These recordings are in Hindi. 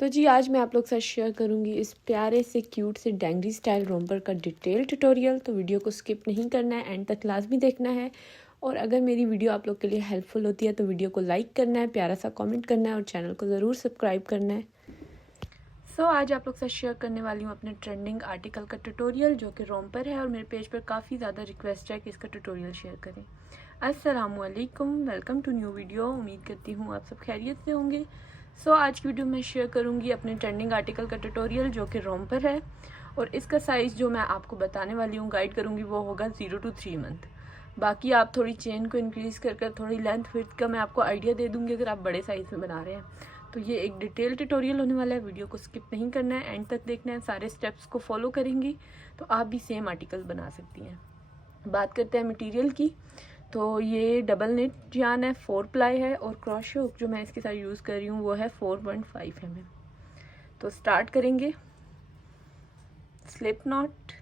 तो जी आज मैं आप लोग के साथ शेयर करूंगी इस प्यारे से क्यूट से डेंगरी स्टाइल रोम्पर का डिटेल ट्यूटोरियल। तो वीडियो को स्किप नहीं करना है, एंड तक लाजमी देखना है। और अगर मेरी वीडियो आप लोग के लिए हेल्पफुल होती है तो वीडियो को लाइक करना है, प्यारा सा कमेंट करना है और चैनल को ज़रूर सब्सक्राइब करना है। आज आप लोग के साथ शेयर करने वाली हूँ अपने ट्रेंडिंग आर्टिकल का ट्यूटोरियल जो कि रोम्पर है, और मेरे पेज पर काफ़ी ज़्यादा रिक्वेस्ट है कि इसका ट्यूटोरियल शेयर करें। अस्सलामुअलैकुम, वेलकम टू न्यू वीडियो। उम्मीद करती हूँ आप सब खैरियत से होंगे। आज की वीडियो में शेयर करूंगी अपने ट्रेंडिंग आर्टिकल का ट्यूटोरियल जो कि रोम्पर है, और इसका साइज़ जो मैं आपको बताने वाली हूँ, गाइड करूंगी, वो होगा 0 to 3 मंथ। बाकी आप थोड़ी चेन को इंक्रीज़ कर थोड़ी लेंथ विड्थ का मैं आपको आइडिया दे दूँगी अगर आप बड़े साइज़ में बना रहे हैं। तो ये एक डिटेल ट्यूटोरियल होने वाला है, वीडियो को स्किप नहीं करना है, एंड तक देखना है, सारे स्टेप्स को फॉलो करेंगी तो आप भी सेम आर्टिकल बना सकती हैं। बात करते हैं मटेरियल की। तो ये डबल नेट यान है, 4 प्लाई है, और क्रॉशे हुक जो मैं इसके साथ यूज़ कर रही हूँ वो है 4.5 mm। तो स्टार्ट करेंगे। Slip not.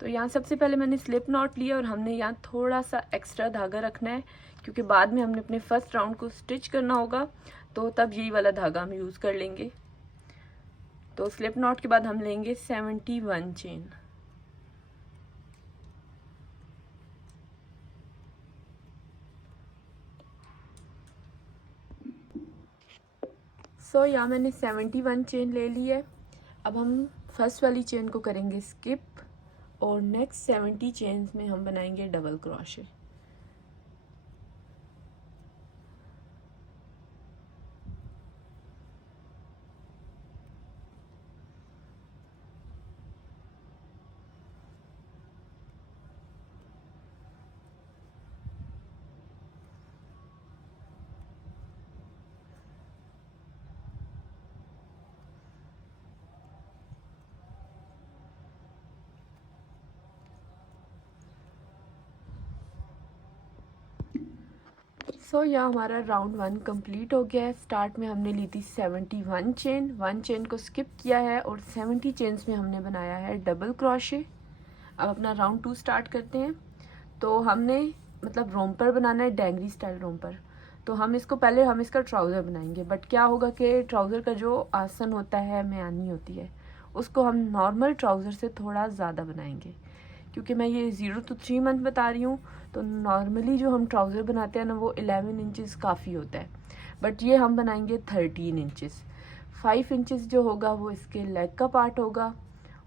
तो यहाँ सबसे पहले मैंने स्लिप नॉट लिया और हमने यहाँ थोड़ा सा एक्स्ट्रा धागा रखना है क्योंकि बाद में हमने अपने फर्स्ट राउंड को स्टिच करना होगा, तो तब यही वाला धागा हम यूज़ कर लेंगे। तो स्लिप नॉट के बाद हम लेंगे 71 चेन। यहाँ मैंने 71 चेन ले ली है। अब हम फर्स्ट वाली चेन को करेंगे स्किप, और नेक्स्ट 70 चेन्स में हम बनाएंगे डबल क्रोशे। यहाँ हमारा राउंड 1 कंप्लीट हो गया है। स्टार्ट में हमने ली थी 71 चेन, 1 चेन को स्किप किया है और 70 चेन्स में हमने बनाया है डबल क्रोशे। अब अपना राउंड 2 स्टार्ट करते हैं। तो हमने मतलब रोम्पर बनाना है, डेंगरी स्टाइल रोम्पर। तो हम इसका ट्राउज़र बनाएंगे, बट क्या होगा कि ट्राउज़र का जो आसन होता है, म्यानी होती है, उसको हम नॉर्मल ट्राउज़र से थोड़ा ज़्यादा बनाएंगे। क्योंकि मैं ये 0 to 3 मंथ बता रही हूँ, तो नॉर्मली जो हम ट्राउज़र बनाते हैं ना, वो 11 इंचज़ काफ़ी होता है, बट ये हम बनाएंगे 13 इंचज़। 5 इंचज़ जो होगा वो इसके लेग का पार्ट होगा,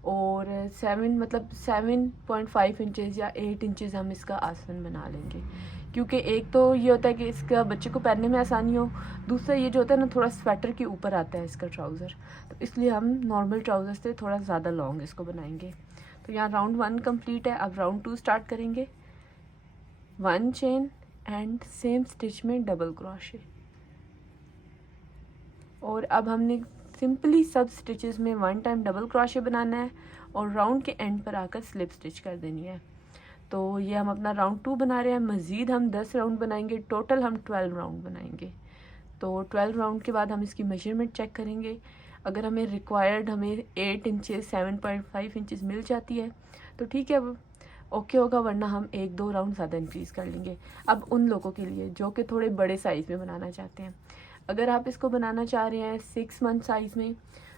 और 7.5 इंचज़ या 8 इंचज़ हम इसका आसन बना लेंगे। क्योंकि एक तो ये होता है कि इसका बच्चे को पहनने में आसानी हो, दूसरा ये जो होता है ना, थोड़ा स्वेटर के ऊपर आता है इसका ट्राउज़र, तो इसलिए हम नॉर्मल ट्राउज़र से थोड़ा ज़्यादा लॉन्ग इसको बनाएंगे। तो यहाँ राउंड 1 कंप्लीट है। अब राउंड 2 स्टार्ट करेंगे। 1 चेन एंड सेम स्टिच में डबल क्रोशे, और अब हमने सिंपली सब स्टिचेस में 1 टाइम डबल क्रोशे बनाना है और राउंड के एंड पर आकर स्लिप स्टिच कर देनी है। तो ये हम अपना राउंड 2 बना रहे हैं। मज़ीद हम 10 राउंड बनाएंगे, टोटल हम 12 राउंड बनाएंगे। तो 12 राउंड के बाद हम इसकी मेजरमेंट चेक करेंगे। अगर हमें 8 इंचज़ 7.5 इंचज़ मिल जाती है तो ठीक है, ओके होगा, वरना हम 1-2 राउंड ज़्यादा इंक्रीज़ कर लेंगे। अब उन लोगों के लिए जो कि थोड़े बड़े साइज़ में बनाना चाहते हैं, अगर आप इसको बनाना चाह रहे हैं 6 मंथ साइज़ में,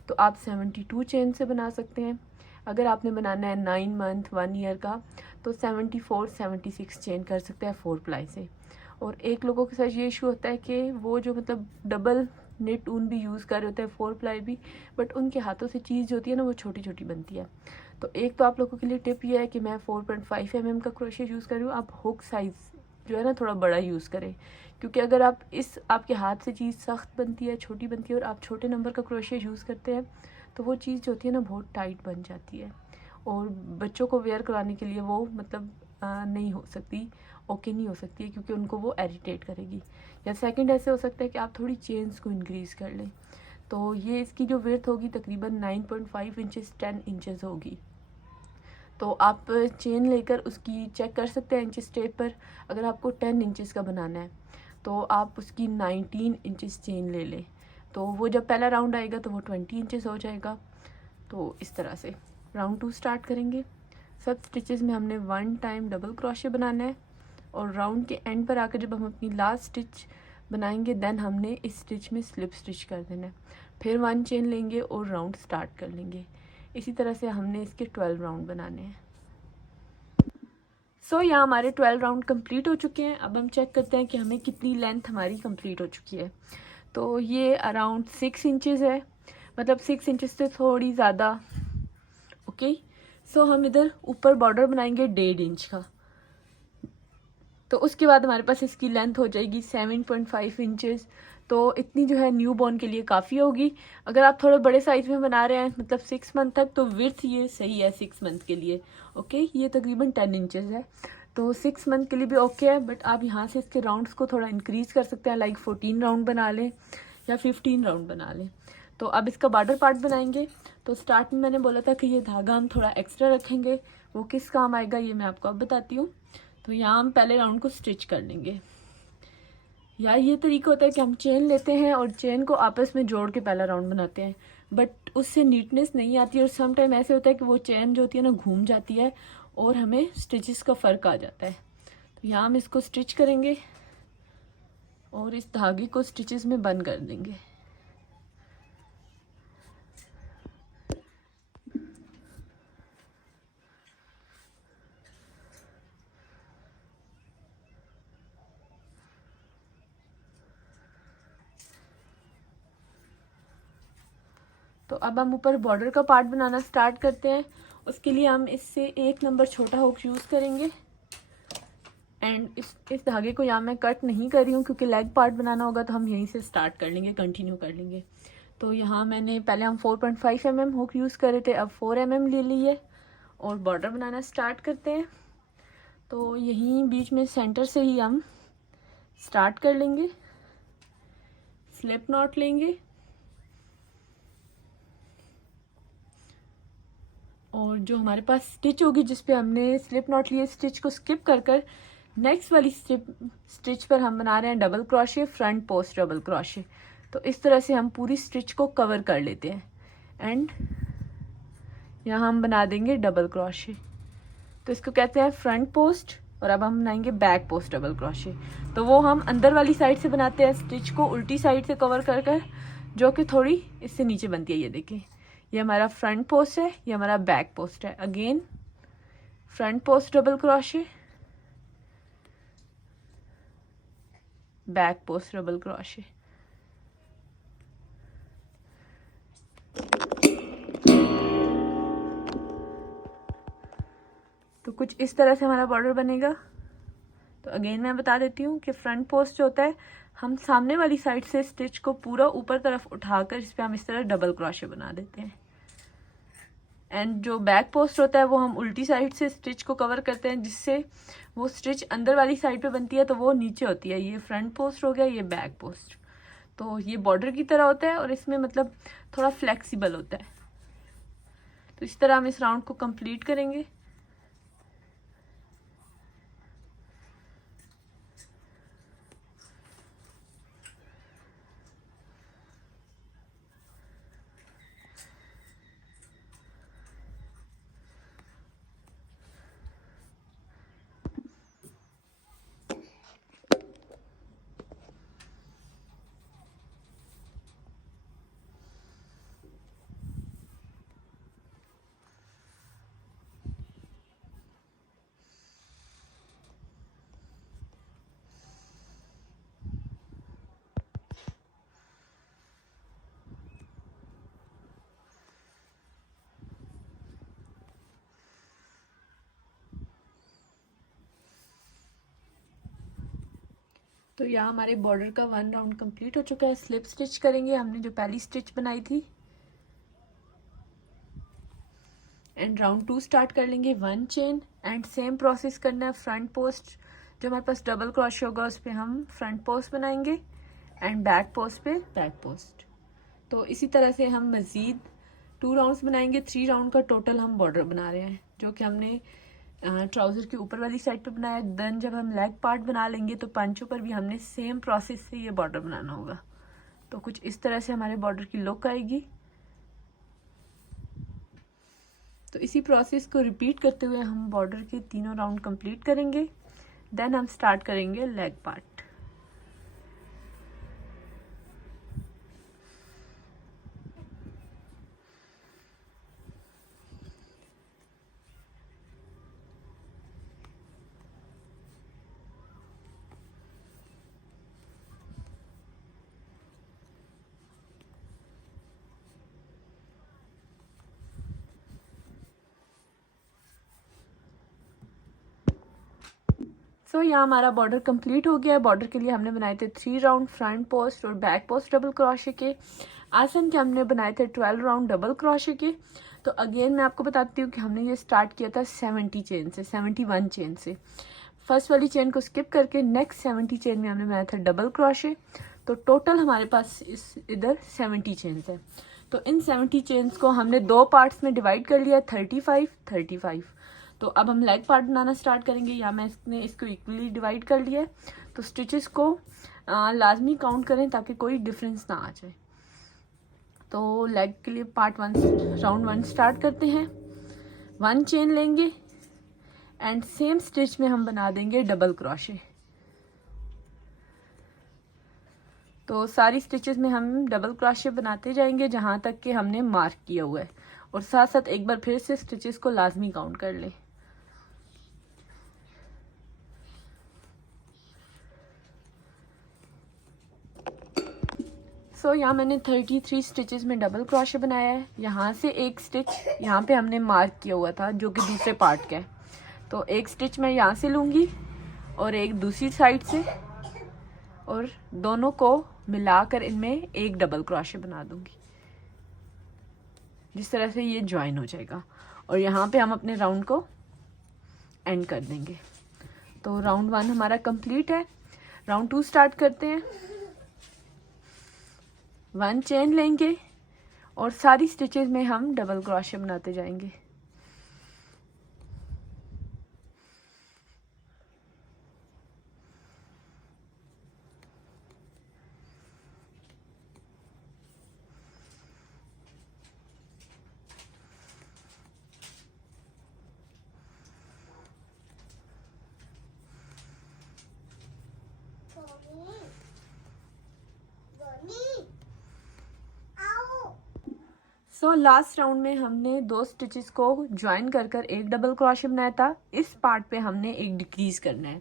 तो आप 72 चेन से बना सकते हैं। अगर आपने बनाना है 9 मंथ 1 ईयर का, तो 74-76 चेन कर सकते हैं 4 प्लाई से। और एक लोगों के साथ ये इशू होता है कि वो जो मतलब डबल नेट ऊन भी यूज़ कर रहे होते हैं, 4 प्लाई भी, बट उनके हाथों से चीज़ जो होती है ना, वो छोटी छोटी बनती है। तो एक तो आप लोगों के लिए टिप ये है कि मैं 4.5 mm का क्रोशिया यूज़ कर रही हूँ, आप हुक साइज़ जो है ना थोड़ा बड़ा यूज़ करें। क्योंकि अगर आपके हाथ से चीज़ सख्त बनती है, छोटी बनती है, और आप छोटे नंबर का क्रोशिया यूज़ करते हैं, तो वो चीज़ जो होती है ना बहुत टाइट बन जाती है, और बच्चों को वेयर कराने के लिए वो मतलब नहीं हो सकती, ओके नहीं हो सकती है, क्योंकि उनको वो इरिटेट करेगी। या सेकंड ऐसे हो सकता है कि आप थोड़ी चेन्स को इंक्रीज़ कर लें। तो ये इसकी जो विड्थ होगी तकरीबन 9.5 इंचज़ 10 इंचज़ होगी। तो आप चेन लेकर उसकी चेक कर सकते हैं इंचज़ टेप पर। अगर आपको 10 इंचज़ का बनाना है तो आप उसकी 19 इंचज़ चेन ले लें, तो वो जब पहला राउंड आएगा तो वो 20 इंचज़ हो जाएगा। तो इस तरह से राउंड 2 स्टार्ट करेंगे। सब स्टिचेस में हमने 1 टाइम डबल क्रोशे बनाना है, और राउंड के एंड पर आकर जब हम अपनी लास्ट स्टिच बनाएंगे, देन हमने इस स्टिच में स्लिप स्टिच कर देना है, फिर 1 चेन लेंगे और राउंड स्टार्ट कर लेंगे। इसी तरह से हमने इसके 12 राउंड बनाने हैं। सो यहाँ हमारे 12 राउंड कंप्लीट हो चुके हैं। अब हम चेक करते हैं कि हमें कितनी लेंथ हमारी कंप्लीट हो चुकी है। तो ये अराउंड 6 इंचेस है, मतलब 6 इंचेस से थोड़ी ज़्यादा। ओके, सो हम इधर ऊपर बॉर्डर बनाएंगे 1.5 इंच का। तो उसके बाद हमारे पास इसकी लेंथ हो जाएगी 7.5 इंचेस। तो इतनी जो है न्यू बॉर्न के लिए काफ़ी होगी। अगर आप थोड़े बड़े साइज़ में बना रहे हैं, मतलब 6 मंथ तक, तो विड्थ ये सही है 6 मंथ के लिए। ओके, ये तकरीबन 10 इंचेस है, तो 6 मंथ के लिए भी ओके है। बट आप यहाँ से इसके राउंड्स को थोड़ा इंक्रीज़ कर सकते हैं, लाइक 14 राउंड बना लें या 15 राउंड बना लें। तो अब इसका बॉर्डर पार्ट बनाएंगे। तो स्टार्ट में मैंने बोला था कि ये धागा हम थोड़ा एक्स्ट्रा रखेंगे, वो किस काम आएगा ये मैं आपको अब बताती हूँ। तो यहाँ हम पहले राउंड को स्टिच कर लेंगे। या ये तरीका होता है कि हम चेन लेते हैं और चेन को आपस में जोड़ के पहला राउंड बनाते हैं, बट उससे नीटनेस नहीं आती और सम टाइम ऐसे होता है कि वो चेन जो होती है ना घूम जाती है और हमें स्टिचेस का फ़र्क आ जाता है। तो यहाँ हम इसको स्टिच करेंगे और इस धागे को स्टिचेस में बंद कर देंगे। तो अब हम ऊपर बॉर्डर का पार्ट बनाना स्टार्ट करते हैं। उसके लिए हम इससे 1 नंबर छोटा हुक यूज़ करेंगे एंड इस धागे को यहाँ मैं कट नहीं कर रही हूँ क्योंकि लेग पार्ट बनाना होगा, तो हम यहीं से स्टार्ट कर लेंगे, कंटिन्यू कर लेंगे। तो यहाँ मैंने पहले हम 4.5 mm हुक यूज़ कर रहे थे, अब 4 mm ले ली है और बॉर्डर बनाना स्टार्ट करते हैं। तो यहीं बीच में सेंटर से ही हम स्टार्ट कर लेंगे, स्लिप नॉट लेंगे और जो हमारे पास स्टिच होगी जिस पे हमने स्लिप नॉट लिए, स्टिच को स्किप कर कर नेक्स्ट वाली स्टिच पर हम बना रहे हैं double crochet, front post double crochet. तो इस तरह से हम पूरी स्टिच को कवर कर लेते हैं एंड यहाँ हम बना देंगे डबल क्रोशे। तो इसको कहते हैं फ्रंट पोस्ट और अब हम बनाएंगे बैक पोस्ट डबल क्रोशे। तो वो हम अंदर वाली साइड से बनाते हैं, स्टिच को उल्टी साइड से कवर कर कर, जो कि थोड़ी इससे नीचे बनती है। ये देखें, ये हमारा फ्रंट पोस्ट है, ये हमारा बैक पोस्ट है। Again front post double crochet, back post double crochet. तो कुछ इस तरह से हमारा बॉर्डर बनेगा। तो अगेन मैं बता देती हूँ कि फ्रंट पोस्ट जो होता है, हम सामने वाली साइड से स्टिच को पूरा ऊपर तरफ उठाकर इस पर हम इस तरह डबल क्रोशे बना देते हैं एंड जो बैक पोस्ट होता है वो हम उल्टी साइड से स्टिच को कवर करते हैं, जिससे वो स्टिच अंदर वाली साइड पे बनती है तो वो नीचे होती है। ये फ्रंट पोस्ट हो गया, ये बैक पोस्ट। तो ये बॉर्डर की तरह होता है और इसमें मतलब थोड़ा फ्लेक्सिबल होता है। तो इस तरह हम इस राउंड को कंप्लीट करेंगे। तो यहाँ हमारे बॉर्डर का 1 राउंड कंप्लीट हो चुका है। स्लिप स्टिच करेंगे हमने जो पहली स्टिच बनाई थी एंड राउंड 2 स्टार्ट कर लेंगे 1 चेन एंड सेम प्रोसेस करना है। फ्रंट पोस्ट जो हमारे पास डबल क्रोशे होगा उस पर हम फ्रंट पोस्ट बनाएंगे एंड बैक पोस्ट पे बैक पोस्ट। तो इसी तरह से हम मज़ीद 2 राउंड्स बनाएंगे। 3 राउंड का टोटल हम बॉर्डर बना रहे हैं, जो कि हमने ट्राउज़र की ऊपर वाली साइड पे बनाया। देन जब हम लेग पार्ट बना लेंगे तो पंचों पर भी हमने सेम प्रोसेस से ये बॉर्डर बनाना होगा। तो कुछ इस तरह से हमारे बॉर्डर की लुक आएगी। तो इसी प्रोसेस को रिपीट करते हुए हम बॉर्डर के तीनों राउंड कंप्लीट करेंगे। देन हम स्टार्ट करेंगे लेग पार्ट। सो यहाँ हमारा बॉर्डर कंप्लीट हो गया है। बॉर्डर के लिए हमने बनाए थे 3 राउंड फ्रंट पोस्ट और बैक पोस्ट डबल क्रोशे के। आसन के हमने बनाए थे 12 राउंड डबल क्रोशे के। तो अगेन मैं आपको बताती हूँ कि हमने ये स्टार्ट किया था 70 चेन से, 71 चेन से। फर्स्ट वाली चेन को स्किप करके नेक्स्ट 70 चेन में हमने बनाया था डबल क्रोशे। तो टोटल हमारे पास इधर 70 चेन्स है। तो इन 70 चेन्स को हमने 2 पार्ट्स में डिवाइड कर लिया, 35 35। तो अब हम लेग पार्ट बनाना स्टार्ट करेंगे। या मैंने इसको इक्वली डिवाइड कर लिया है। तो स्टिचेस को लाजमी काउंट करें ताकि कोई डिफरेंस ना आ जाए। तो लेग के लिए पार्ट 1 राउंड 1 स्टार्ट करते हैं। 1 चेन लेंगे एंड सेम स्टिच में हम बना देंगे डबल क्रोशे। तो सारी स्टिचेस में हम डबल क्रोशे बनाते जाएंगे जहां तक कि हमने मार्क किया हुआ है। और साथ साथ एक बार फिर से स्टिचेस को लाजमी काउंट कर लें। सो यहाँ मैंने 33 स्टिचेस में डबल क्रोशे बनाया है। यहाँ से एक स्टिच यहाँ पे हमने मार्क किया हुआ था जो कि दूसरे पार्ट का है। तो एक स्टिच मैं यहाँ से लूँगी और एक दूसरी साइड से, और दोनों को मिलाकर इनमें एक डबल क्रोशे बना दूँगी। जिस तरह से ये ज्वाइन हो जाएगा। और यहाँ पे हम अपने राउंड को एंड कर देंगे। तो राउंड 1 हमारा कंप्लीट है। राउंड 2 स्टार्ट करते हैं। 1 चेन लेंगे और सारी स्टिचेस में हम डबल क्रोशे बनाते जाएंगे। सो लास्ट राउंड में हमने 2 स्टिचेस को ज्वाइन कर कर एक डबल क्रोशे बनाया था। इस पार्ट पे हमने एक डिक्रीज करना है।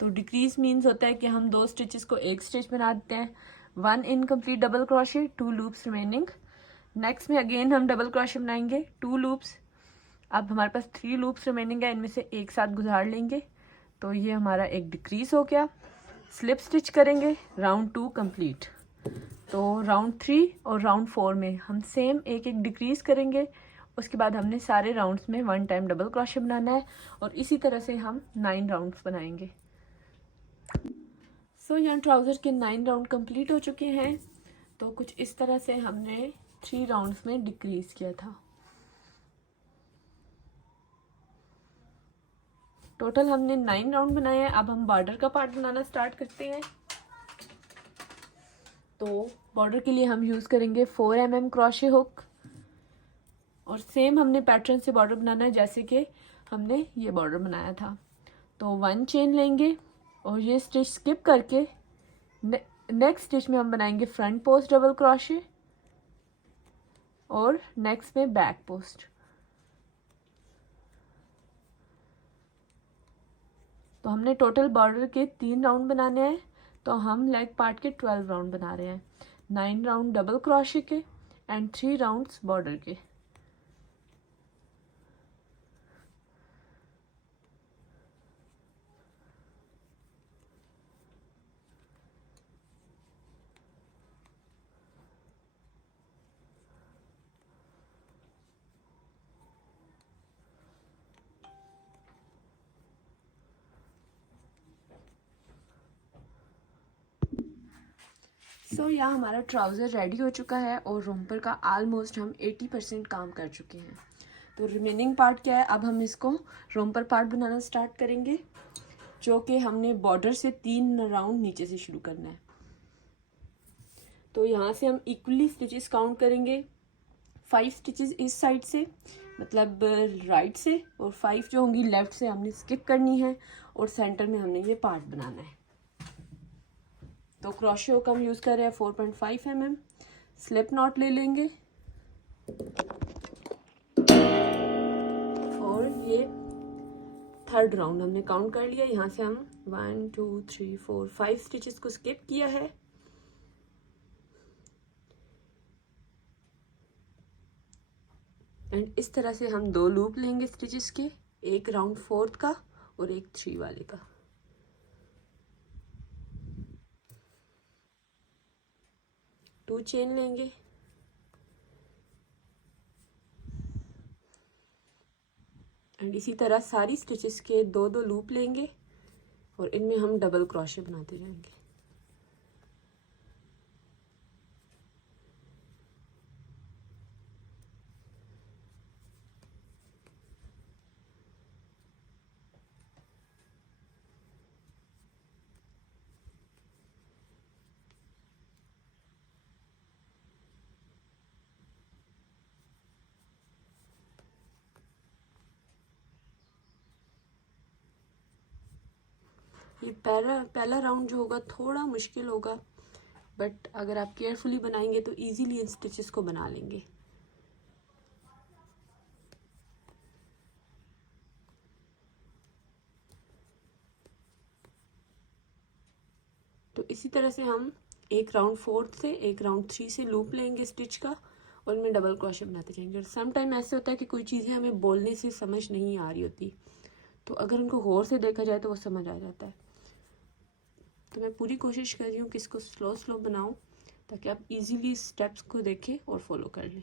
तो डिक्रीज मीन्स होता है कि हम 2 स्टिचेस को एक स्टिच बना देते हैं। 1 incomplete double crochet, 2 loops remaining. Next में अगेन हम डबल क्रोशे बनाएंगे, 2 लूप्स। अब हमारे पास 3 लूप्स रिमेनिंग है, इनमें से एक साथ गुजार लेंगे। तो ये हमारा एक डिक्रीज हो गया। स्लिप स्टिच करेंगे, राउंड 2 कंप्लीट। तो राउंड 3 और राउंड 4 में हम सेम एक एक डिक्रीज करेंगे। उसके बाद हमने सारे राउंड्स में 1 टाइम डबल क्रोशे बनाना है और इसी तरह से हम 9 राउंड्स बनाएंगे। सो यहाँ ट्राउज़र के 9 राउंड कंप्लीट हो चुके हैं। तो कुछ इस तरह से हमने 3 राउंड्स में डिक्रीज किया था। टोटल हमने 9 राउंड बनाए हैं। अब हम बॉर्डर का पार्ट बनाना स्टार्ट करते हैं। तो बॉर्डर के लिए हम यूज़ करेंगे 4 mm क्रोशे हुक। और सेम हमने पैटर्न से बॉर्डर बनाना है जैसे कि हमने ये बॉर्डर बनाया था। तो 1 चेन लेंगे और ये स्टिच स्किप करके नेक्स्ट स्टिच में हम बनाएंगे फ्रंट पोस्ट डबल क्रोशे और नेक्स्ट में बैक पोस्ट। तो हमने टोटल बॉर्डर के 3 राउंड बनाने हैं। तो हम लेग पार्ट के 12 राउंड बना रहे हैं। 9 राउंड डबल क्रोशे के एंड 3 राउंड्स बॉर्डर के। सो यहाँ हमारा ट्राउज़र रेडी हो चुका है और रोम्पर का आलमोस्ट हम 80% काम कर चुके हैं। तो रिमेनिंग पार्ट क्या है, अब हम इसको रोम्पर पार्ट बनाना स्टार्ट करेंगे जो कि हमने बॉर्डर से 3 राउंड नीचे से शुरू करना है। तो यहाँ से हम इक्वली स्टिचेस काउंट करेंगे। 5 स्टिचेस इस साइड से मतलब राइट से और 5 जो होंगी लेफ्ट से हमने स्किप करनी है और सेंटर में हमने ये पार्ट बनाना है। तो क्रोशे हुक हम यूज़ कर रहे हैं 4.5 mm। स्लिप नॉट ले लेंगे और ये 3rd राउंड हमने काउंट कर लिया। यहाँ से हम 1 2 3 4 5 स्टिचेस को स्किप किया है। एंड इस तरह से हम 2 लूप लेंगे स्टिचेस के, एक राउंड 4th का और एक 3 वाले का। 2 चेन लेंगे, एंड इसी तरह सारी स्टिचेस के 2-2 लूप लेंगे और इनमें हम डबल क्रोशे बनाते जाएंगे। ये पहला राउंड जो होगा थोड़ा मुश्किल होगा, बट अगर आप केयरफुली बनाएंगे तो इजीली इन स्टिचेस को बना लेंगे। तो इसी तरह से हम एक राउंड 4 से एक राउंड 3 से लूप लेंगे स्टिच का और इनमें डबल क्रोशे बनाते जाएंगे। और सम टाइम ऐसे होता है कि कोई चीज़ें हमें बोलने से समझ नहीं आ रही होती, तो अगर उनको गौर से देखा जाए तो वो समझ आ जाता है। तो मैं पूरी कोशिश कर रही हूँ कि इसको स्लो स्लो बनाऊँ ताकि आप इजीली स्टेप्स को देखें और फॉलो कर लें।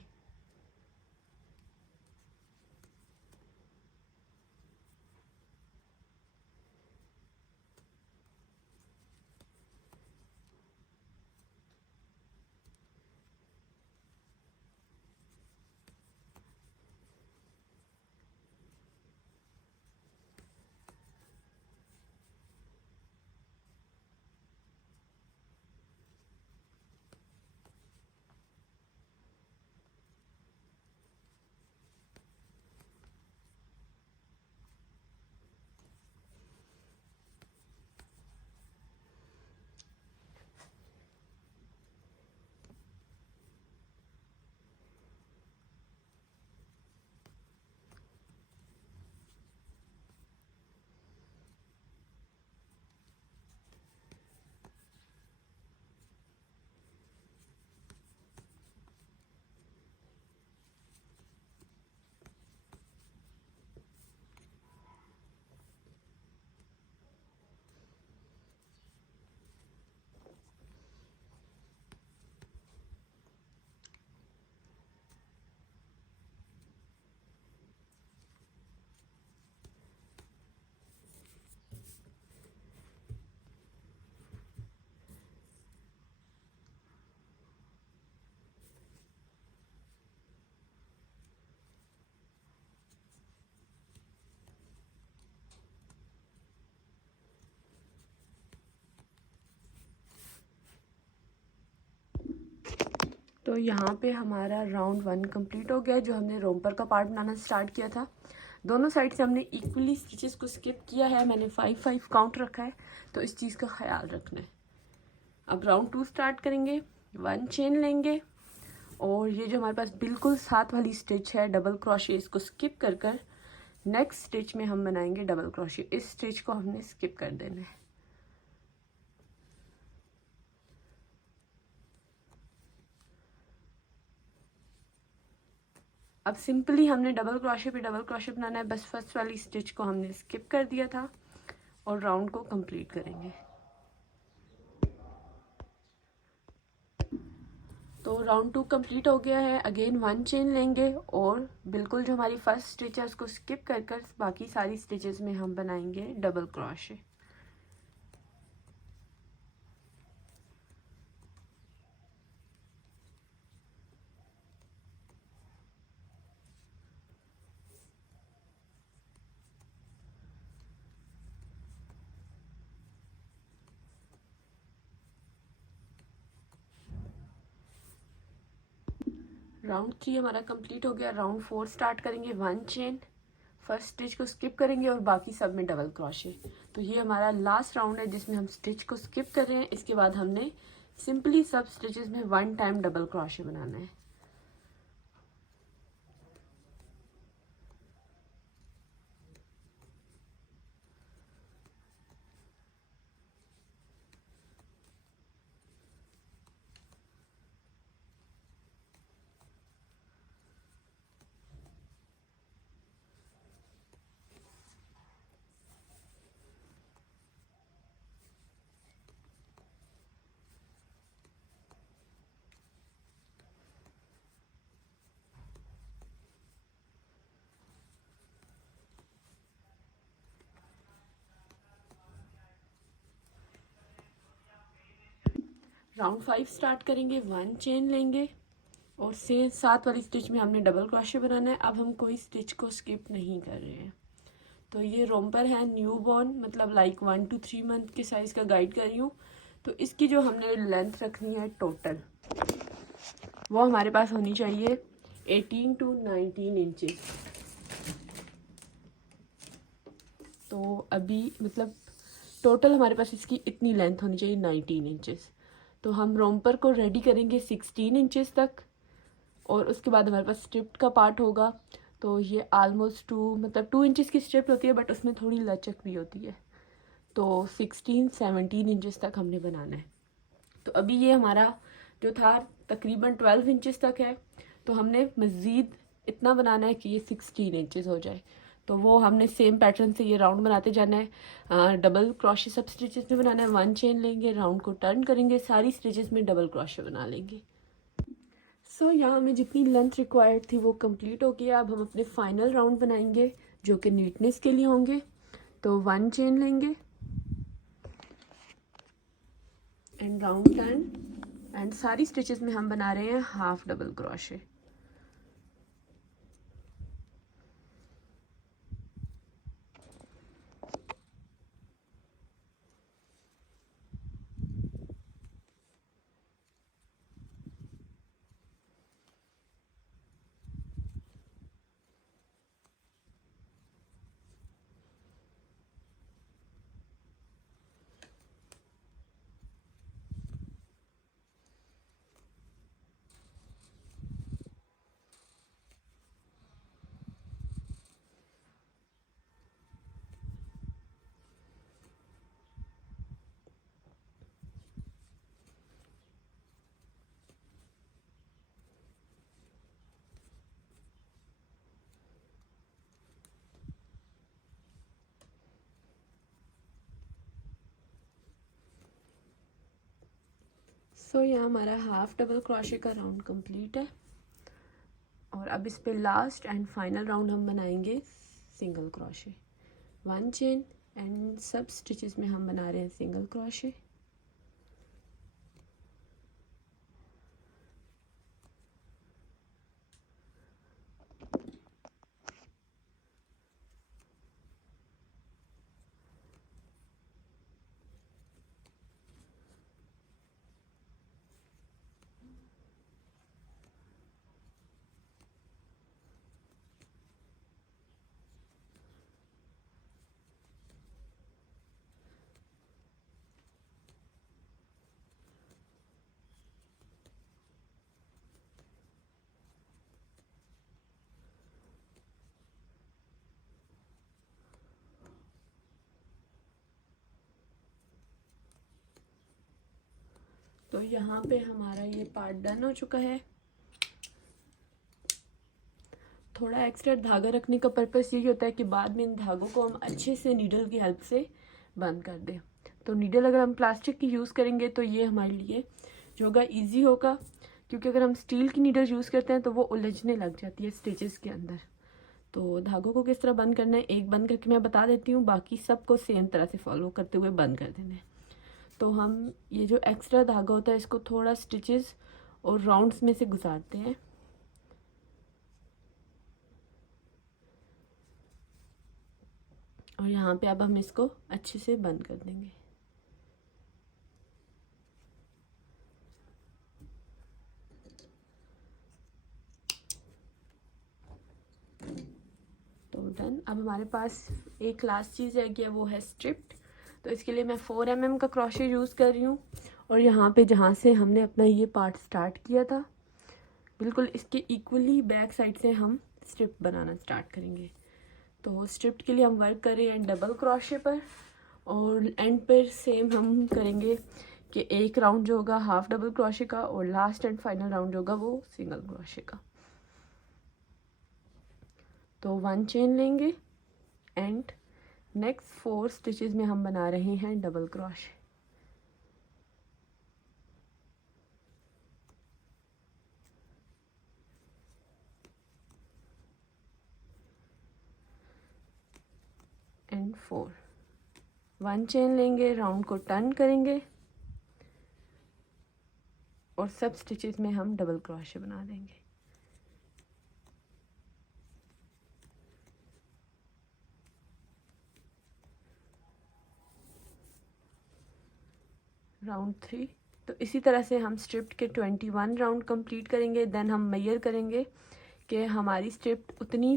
तो यहाँ पे हमारा राउंड 1 कंप्लीट हो गया, जो हमने रोम्पर का पार्ट बनाना स्टार्ट किया था। दोनों साइड से हमने इक्वली स्टिचेस को स्किप किया है। मैंने 5-5 काउंट रखा है, तो इस चीज़ का ख्याल रखना है। अब राउंड 2 स्टार्ट करेंगे। 1 चेन लेंगे और ये जो हमारे पास बिल्कुल साथ वाली स्टिच है डबल क्रोशे, इसको स्किप कर कर नेक्स्ट स्टिच में हम बनाएंगे डबल क्रोशे। इस स्टिच को हमने स्किप कर देना है। अब सिंपली हमने डबल क्रोशे पे डबल क्रोशे बनाना है, बस फर्स्ट वाली स्टिच को हमने स्किप कर दिया था और राउंड को कंप्लीट करेंगे। तो राउंड 2 कंप्लीट हो गया है। अगेन 1 चेन लेंगे और बिल्कुल जो हमारी फर्स्ट स्टिच है उसको स्किप कर कर बाकी सारी स्टिचेस में हम बनाएंगे डबल क्रोशे। राउंड 3 हमारा कंप्लीट हो गया। राउंड 4 स्टार्ट करेंगे। 1 चेन, फर्स्ट स्टिच को स्किप करेंगे और बाकी सब में डबल क्रोशे। तो ये हमारा लास्ट राउंड है जिसमें हम स्टिच को स्किप कर रहे हैं। इसके बाद हमने सिंपली सब स्टिचेस में 1 टाइम डबल क्रोशे बनाना है। राउंड 5 स्टार्ट करेंगे, 1 चेन लेंगे और से 7 वाली स्टिच में हमने डबल क्रोशे बनाना है। अब हम कोई स्टिच को स्किप नहीं कर रहे हैं। तो ये रोम्पर है न्यू बॉर्न, मतलब लाइक 1 to 3 मंथ के साइज़ का गाइड कर रही हूँ। तो इसकी जो हमने लेंथ रखनी है टोटल, वो हमारे पास होनी चाहिए 18 to 19 इंचेस। तो अभी मतलब टोटल हमारे पास इसकी इतनी लेंथ होनी चाहिए 19 इंचेस। तो हम रोम्पर को रेडी करेंगे 16 इंचेस तक और उसके बाद हमारे पास स्ट्रिप्ट का पार्ट होगा। तो ये आलमोस्ट 2 इंचेस की स्ट्रिप्ट होती है, बट उसमें थोड़ी लचक भी होती है। तो 16-17 इंचेस तक हमने बनाना है। तो अभी ये हमारा जो था तकरीबन 12 इंचेस तक है, तो हमने मज़ीद इतना बनाना है कि ये 16 इंचेस हो जाए। तो वो हमने सेम पैटर्न से ये राउंड बनाते जाना है। डबल क्रोशे सब स्टिचेस में बनाना है, 1 चेन लेंगे, राउंड को टर्न करेंगे, सारी स्टिचेस में डबल क्रोशे बना लेंगे। सो यहाँ हमें जितनी लेंथ रिक्वायर्ड थी वो कंप्लीट हो गया। अब हम अपने फाइनल राउंड बनाएंगे जो कि नीटनेस के लिए होंगे। तो 1 चेन लेंगे एंड राउंड टर्न एंड सारी स्टिचेस में हम बना रहे हैं हाफ डबल क्रोशे। सो यहाँ हमारा हाफ डबल क्रोशे का राउंड कंप्लीट है और अब इस पे लास्ट एंड फाइनल राउंड हम बनाएंगे सिंगल क्रोशे। 1 चेन एंड सब स्टिचेस में हम बना रहे हैं सिंगल क्रोशे। तो यहाँ पे हमारा ये पार्ट डन हो चुका है। थोड़ा एक्स्ट्रा धागा रखने का पर्पस यही होता है कि बाद में इन धागों को हम अच्छे से नीडल की हेल्प से बंद कर दें। तो नीडल अगर हम प्लास्टिक की यूज़ करेंगे तो ये हमारे लिए जो होगा ईजी होगा, क्योंकि अगर हम स्टील की नीडल यूज़ करते हैं तो वो उलझने लग जाती है स्टिचेस के अंदर। तो धागों को किस तरह बंद करना है एक बंद करके मैं बता देती हूँ, बाकी सबको सेम तरह से फॉलो करते हुए बंद कर देना है। तो हम ये जो एक्स्ट्रा धागा होता है इसको थोड़ा स्टिचेस और राउंड्स में से गुजारते हैं और यहाँ पे अब हम इसको अच्छे से बंद कर देंगे। तो डन। अब हमारे पास एक लास्ट चीज़ है कि वो है स्ट्रिप्ट। तो इसके लिए मैं 4 mm का क्रोशे यूज़ कर रही हूँ और यहाँ पे जहाँ से हमने अपना ये पार्ट स्टार्ट किया था बिल्कुल इसके इक्वली बैक साइड से हम स्ट्रिप बनाना स्टार्ट करेंगे। तो स्ट्रिप्ट के लिए हम वर्क कर रहे हैं डबल क्रोशे पर और एंड पर सेम हम करेंगे कि एक राउंड जो होगा हाफ डबल क्रोशे का और लास्ट एंड फाइनल राउंड जो होगा वो सिंगल क्रोशे का। तो 1 चेन लेंगे एंड नेक्स्ट 4 स्टिचेस में हम बना रहे हैं डबल क्रोशे। एंड 4 1 चेन लेंगे, राउंड को टर्न करेंगे और सब स्टिचेस में हम डबल क्रोशे बना देंगे। राउंड 3। तो इसी तरह से हम स्ट्रिप के 21 राउंड कंप्लीट करेंगे। देन हम मेजर करेंगे कि हमारी स्ट्रिप उतनी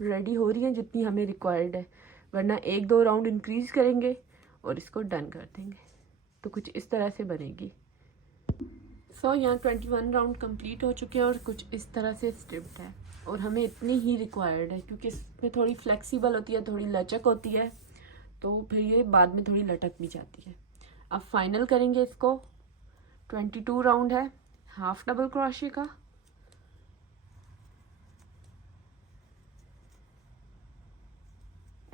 रेडी हो रही है जितनी हमें रिक्वायर्ड है, वरना 1-2 राउंड इंक्रीज़ करेंगे और इसको डन कर देंगे। तो कुछ इस तरह से बनेगी। यहाँ 21 राउंड कंप्लीट हो चुके हैं और कुछ इस तरह से स्ट्रिप्ड है और हमें इतनी ही रिक्वायर्ड है क्योंकि इसमें थोड़ी फ्लेक्सिबल होती है, थोड़ी लचक होती है, तो फिर ये बाद में थोड़ी लटक भी जाती है। अब फाइनल करेंगे इसको। 22 राउंड है हाफ डबल क्रोशे का,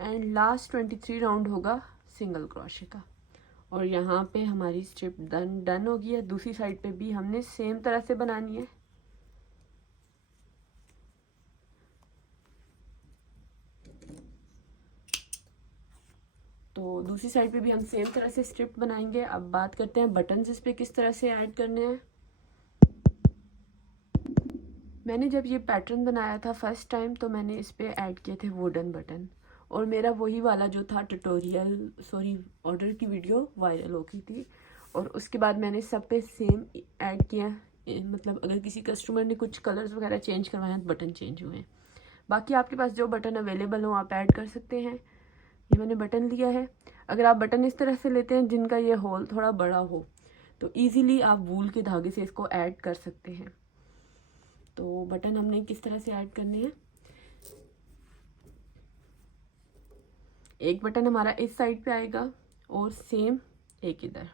एंड लास्ट 23 राउंड होगा सिंगल क्रोशे का। और यहाँ पे हमारी स्ट्रिप डन हो गई है। दूसरी साइड पे भी हमने सेम तरह से बनानी है। तो दूसरी साइड पे भी हम सेम तरह से स्ट्रिप बनाएंगे। अब बात करते हैं बटन्स इस पे किस तरह से ऐड करने हैं। मैंने जब ये पैटर्न बनाया था फर्स्ट टाइम तो मैंने इस पे ऐड किए थे वुडन बटन, और मेरा वही वाला जो था ऑर्डर की वीडियो वायरल हो गई थी, और उसके बाद मैंने सब पे सेम ऐड किया। मतलब अगर किसी कस्टमर ने कुछ कलर्स वगैरह चेंज करवाए हैं तो बटन चेंज हुए हैं। बाकी आपके पास जो बटन अवेलेबल हो आप ऐड कर सकते हैं। ये मैंने बटन लिया है। अगर आप बटन इस तरह से लेते हैं जिनका ये होल थोड़ा बड़ा हो तो ईज़िली आप वूल के धागे से इसको ऐड कर सकते हैं। तो बटन हमने किस तरह से ऐड करने हैं, एक बटन हमारा इस साइड पे आएगा और सेम एक इधर।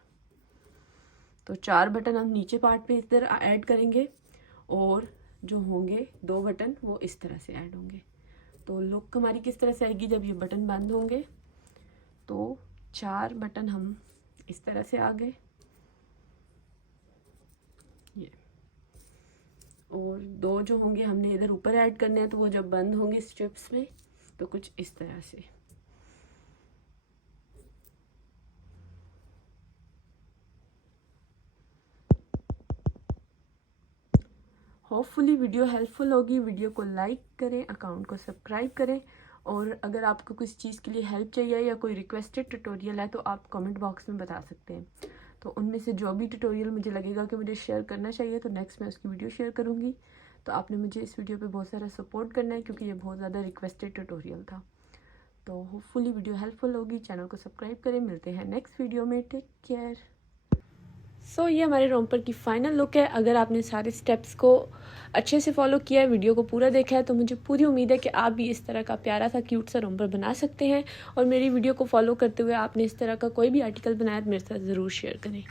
तो 4 बटन हम नीचे पार्ट पे इधर ऐड करेंगे और जो होंगे 2 बटन वो इस तरह से ऐड होंगे। तो लुक हमारी किस तरह से आएगी जब ये बटन बंद होंगे। तो 4 बटन हम इस तरह से आ गए ये, और 2 जो होंगे हमने इधर ऊपर ऐड करने हैं, तो वो जब बंद होंगे स्ट्रिप्स में तो कुछ इस तरह से। होपफुली वीडियो हेल्पफुल होगी। वीडियो को लाइक करें, अकाउंट को सब्सक्राइब करें, और अगर आपको किसी चीज़ के लिए हेल्प चाहिए या कोई रिक्वेस्टेड ट्यूटोरियल है तो आप कमेंट बॉक्स में बता सकते हैं। तो उनमें से जो भी ट्यूटोरियल मुझे लगेगा कि मुझे शेयर करना चाहिए तो नेक्स्ट मैं उसकी वीडियो शेयर करूँगी। तो आपने मुझे इस वीडियो पे बहुत सारा सपोर्ट करना है क्योंकि ये बहुत ज़्यादा रिक्वेस्टेड ट्यूटोरियल था। तो होपफुली वीडियो हेल्पफुल होगी। चैनल को सब्सक्राइब करें। मिलते हैं नेक्स्ट वीडियो में। Take care. ये हमारे रोम्पर की फ़ाइनल लुक है। अगर आपने सारे स्टेप्स को अच्छे से फॉलो किया है, वीडियो को पूरा देखा है, तो मुझे पूरी उम्मीद है कि आप भी इस तरह का प्यारा सा क्यूट सा रोम्पर बना सकते हैं। और मेरी वीडियो को फॉलो करते हुए आपने इस तरह का कोई भी आर्टिकल बनाया तो मेरे साथ ज़रूर शेयर करें।